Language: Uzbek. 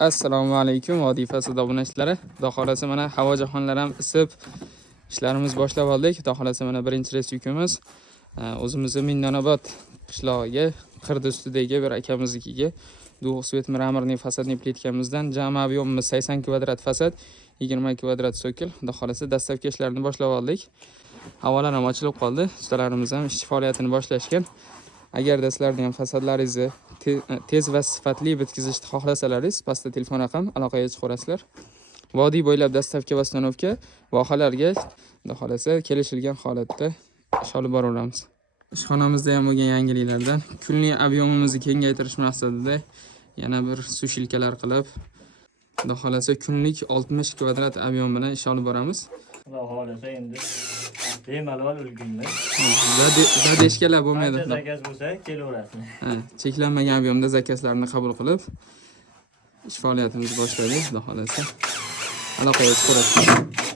Assalomu alaykum vodiy fasida obunachilari. Xudo xolasa mana havo jahonlar ham isib, ishlarimiz boshlab oldik. Xudo xolasa mana birinchi reys yukimiz o'zimizning Minnonobod qishlog'iga, Qirdi ustidagi bir akamiznikiga 200 mramorniy fasadniy plitkamizdan jami объемimiz 80 kvadrat fasad, 20 kvadrat sokil. Xudo xolasa dastlabki ishlarini boshlab oldik. Havolar ham ochilib qoldi. Ustalarimiz ham ish faoliyatini boshlashgan. Agarda sizlarning ham fasadlaringizni tez va sifatli bitkazishni xohlasalaringiz, pastda telefon raqam aloqaga chiqarasizlar. Vodiy bo'ylab dastlabki postanovka vohalarga xudo xolasa kelishilgan holatda ish olib boraveramiz. Ishxonamizda ham bo'lgan yangiliklardan kunlik объемimizni kengaytirish maqsadida yana bir sushilkalar qilib, xudo xolasa kunlik 60 kvadrat объем bilan ish olib boramiz. Xudo xolasa endi bemalol ulgurmaymiz. Zadeshkalar bo'lmaydi. Zakaz bo'lsa kelaverasizmi? Cheklanmagan объемda zakazlarni qabul qilib ish faoliyatimizni boshladik, xudo xolasa. Aloqaga chiqarasiz.